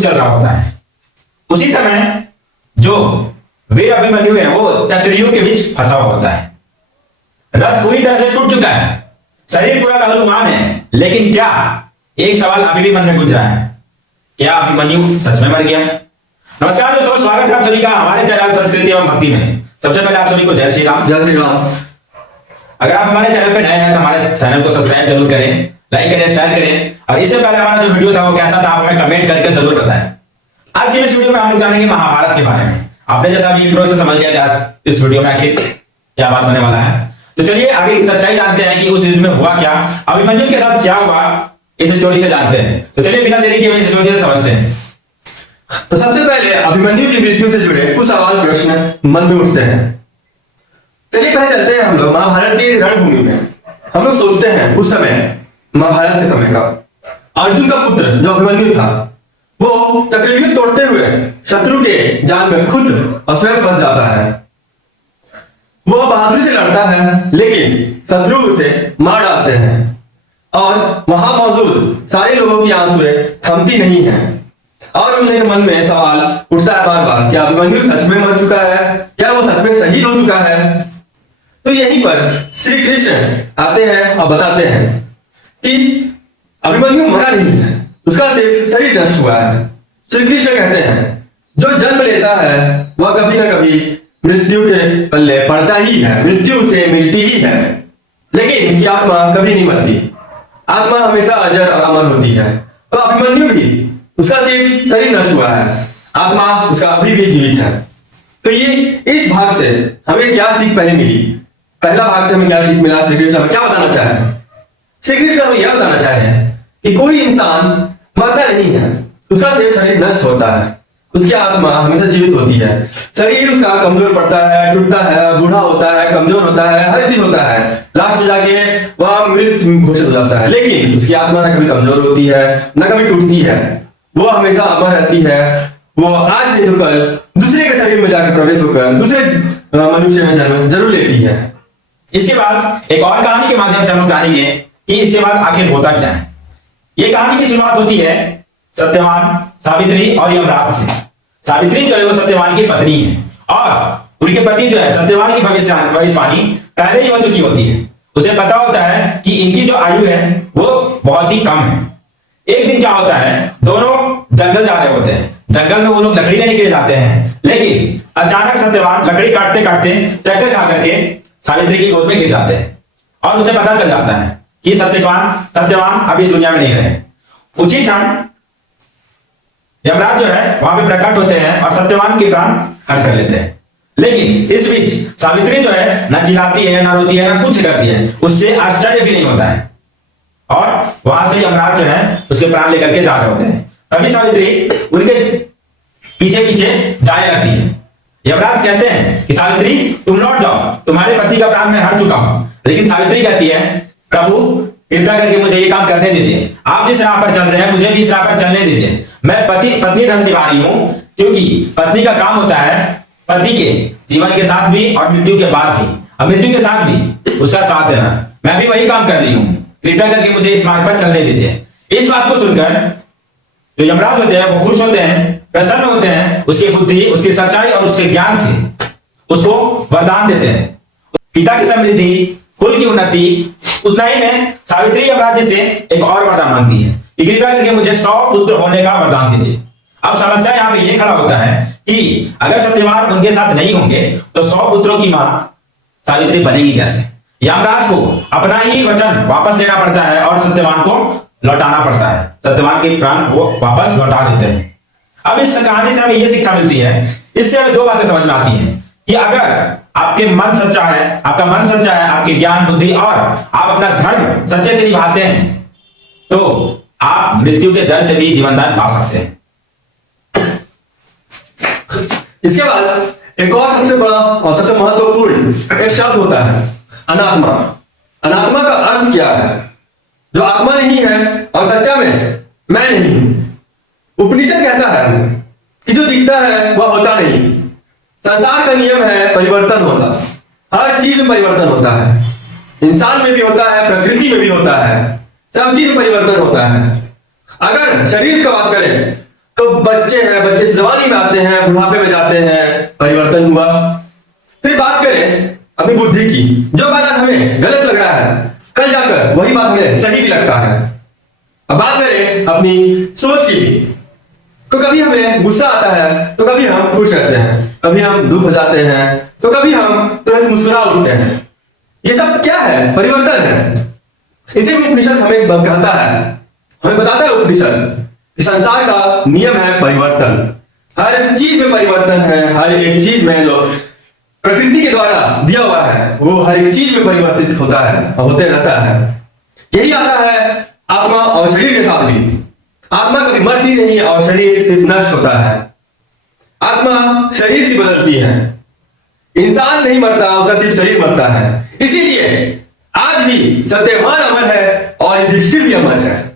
युद्ध चल रहा होता है। उसी समय जो वीर अभिमन्यु है वो चक्रव्यूह के बीच फंसा हुआ होता है। रथ पूरी तरह से टूट चुका है, शरीर पूरा लहूलुहान है, लेकिन क्या एक सवाल अभी भी मन में गुजरा है, क्या अभिमन्यु सच में मर गया? नमस्कार दोस्तों, स्वागत है आप सभी का हमारे चैनल संस्कृति एवं भक्ति में। सबसे पहले आप सभी को जय श्री राम। जय श्री राम। अगर आप हमारे चैनल पे नए हैं तो हमारे चैनल को सब्सक्राइब जरूर करें, लाइक करें, शेयर करें, और इससे पहले हमारा जो वीडियो था वो कैसा था आप हमें कमेंट करके जरूर बताएं। आज की इस वीडियो में हम लोग जानेंगे महाभारत के बारे में। आपने जैसा अभी इंट्रो से समझ लिया कि आज इस वीडियो में आखिर क्या बात होने वाला है, तो चलिए आगे की सच्चाई जानते हैं कि उस युद्ध में हुआ क्या, अभिमन्यु के साथ क्या हुआ, इस स्टोरी से जानते हैं। तो चलिए बिना देरी किए इस स्टोरी से समझते हैं। तो सबसे पहले अभिमन्यु की मृत्यु से जुड़े कुछ सवाल प्रश्न मन में उठते हैं। चलिए पहले चलते हैं हम लोग महाभारत की रणभूमि में। हम लोग सोचते हैं उस समय महाभारत के समय का अर्जुन का पुत्र जो अभिमन्यु था वो चक्रव्यूह तोड़ते हुए शत्रु के जाल में खुद और स्वयं फंस जाता है। वो बहादुरी से लड़ता है लेकिन शत्रु उसे मार डालते हैं और वहां मौजूद सारे लोगों की आंसुएं थमती नहीं हैं और उनके मन में सवाल उठता है बार बार, क्या अभिमन्यु सच में मर चुका है? क्या वो सच में शहीद हो चुका है? तो यहीं पर श्री कृष्ण आते हैं और बताते हैं कि अभिमन्यु मरा नहीं है, उसका सिर्फ शरीर नष्ट हुआ है। श्री कृष्ण कहते हैं जो जन्म लेता है वह कभी ना कभी मृत्यु के पल्ले पड़ता ही है, मृत्यु से मिलती ही है, लेकिन उसकी आत्मा कभी नहीं मरती। आत्मा हमेशा अजर और अमर होती है। तो अभिमन्यु भी, उसका सिर्फ शरीर नष्ट हुआ है, आत्मा उसका अभी भी जीवित है। तो ये इस भाग से हमें क्या सीख पहले मिली? पहला भाग से हमें क्या सीख मिला? श्री कृष्ण हमें क्या बताना चाहे? श्री कृष्ण हमें यह बताना चाहे कि कोई इंसान मरता नहीं है, उसका सिर्फ शरीर नष्ट होता है, उसकी आत्मा हमेशा जीवित होती है। शरीर उसका कमजोर पड़ता है, टूटता है, बूढ़ा होता है, कमजोर होता है, हर चीज होता है, लास्ट में जाके वह मृत घोषित हो जाता है, लेकिन उसकी आत्मा ना कभी कमजोर होती है ना कभी टूटती है, वो हमेशा अमर रहती है। वो आज नहीं तो कल दूसरे के शरीर में जाकर प्रवेश होकर दूसरे मनुष्य में जन्म जरूर लेती है। इसके बाद एक और कहानी के माध्यम से हम लोग जानेंगे कि इसके बाद आखिर होता क्या है। ये कहानी की शुरुआत होती है सत्यवान, सावित्री और यमराज से। सावित्री जो है वो सत्यवान की पत्नी है और उनके पति जो है सत्यवान की भविष्यवाणी पहले ही हो चुकी होती है। उसे पता होता है कि इनकी जो आयु है वो बहुत ही कम है। एक दिन क्या होता है, दोनों जंगल जा रहे होते हैं, जंगल में वो लोग लकड़ी लेने के लिए जाते हैं, लेकिन अचानक सत्यवान लकड़ी काटते काटते चक्कर खा करके सावित्री की गोद में गिर जाते हैं और उसे पता चल जाता है कि सत्यवान अभी इस दुनिया में नहीं रहे। उसी क्षण यमराज जो है वहां पे प्रकट होते हैं और सत्यवान के प्राण हरण कर लेते हैं। लेकिन इस बीच सावित्री जो है न चिल्लाती है, न रोती है, न कुछ करती है, उससे आश्चर्य भी नहीं होता है और वहां से यमराज जो है उसके प्राण लेकर के जा रहे होते हैं। तभी सावित्री उनके पीछे पीछे जाने लगती है। यमराज कहते हैं कि सावित्री तुम लौट जाओ, तुम्हारे पति का प्राण मैं हर चुका हूं। लेकिन सावित्री कहती है प्रभु कृपया करके मुझे ये काम करने दीजिए, आप जिस राह पर चल रहे हैं मुझे भी इस राह पर चलने दीजिए। मैं पत्नी धर्म निभा रही हूं, क्योंकि पत्नी का काम होता है पति के जीवन के साथ भी और मृत्यु के बाद भी, और मृत्यु के साथ भी उसका साथ देना। मैं भी वही काम कर रही हूं, कृपया करके मुझे इस मार्ग पर चलने दीजिए। इस बात को सुनकर जो यमराज होते हैं वो खुश होते हैं, प्रसन्न होते हैं, उसकी बुद्धि, उसकी सच्चाई और उसके ज्ञान से उसको वरदान देते हैं, पिता की समृद्धि, कुल की उन्नति। उतना ही में सावित्री यमराज जी से एक और वरदान मांगती है कि कृपया करके मुझे 100 पुत्र होने का वरदान दीजिए। अब समस्या यहाँ पे ये खड़ा होता है कि अगर सत्यवान उनके साथ नहीं होंगे तो 100 पुत्रों की मां सावित्री बनेगी कैसे? यमराज को अपना ही वचन वापस लेना पड़ता है और सत्यवान को लौटाना पड़ता है। सत्यवान के प्राण वो वापस लौटा देते हैं। अब इस कहानी से हमें यह शिक्षा मिलती है, इससे हमें दो बातें समझ में आती हैं कि अगर आपके मन सच्चा है, आपका मन सच्चा है, आपकी ज्ञान बुद्धि और आप अपना धर्म सच्चे से निभाते हैं तो आप मृत्यु के डर से भी जीवन दान पा सकते हैं। इसके बाद एक और सबसे बड़ा और सबसे महत्वपूर्ण एक शब्द होता है अनात्मा। अनात्मा का अर्थ क्या है? जो आत्मा नहीं है और सच्चा मैं नहीं हूं। उपनिषद कहता है कि जो दिखता है वह होता नहीं। संसार का नियम है परिवर्तन होना, हर चीज में परिवर्तन होता है, इंसान में भी होता है, प्रकृति में भी होता है, सब चीज में परिवर्तन होता है। अगर शरीर का बात करें तो बच्चे हैं, बच्चे से जवानी में आते हैं, बुढ़ापे में जाते हैं, परिवर्तन हुआ। फिर बात करें अपनी बुद्धि की, जो बात आज हमें गलत लग रहा है, कल जाकर वही बात हमें सही भी लगता है। अब बात करें अपनी सोच की, तो कभी हमें गुस्सा आता है, तो कभी हम खुश रहते हैं, कभी हम दुख हो जाते हैं, तो कभी हम तुरंत मुस्कुरा उठते हैं। ये सब क्या है? परिवर्तन है। इसी में उपनिषद हमें कहता है, हमें बताता है उपनिषद कि संसार का नियम है परिवर्तन। हर चीज में परिवर्तन है, हर एक चीज में जो प्रकृति के द्वारा दिया हुआ है वो हर एक चीज में परिवर्तित होता है, होते रहता है। यही आता है आत्मा और शरीर के साथ भी। आत्मा कभी मरती नहीं और शरीर सिर्फ नष्ट होता है। आत्मा शरीर से बदलती है, इंसान नहीं मरता, उसका सिर्फ शरीर मरता है। इसीलिए आज भी सत्यवान अमर है और युधिष्ठिर भी अमर है।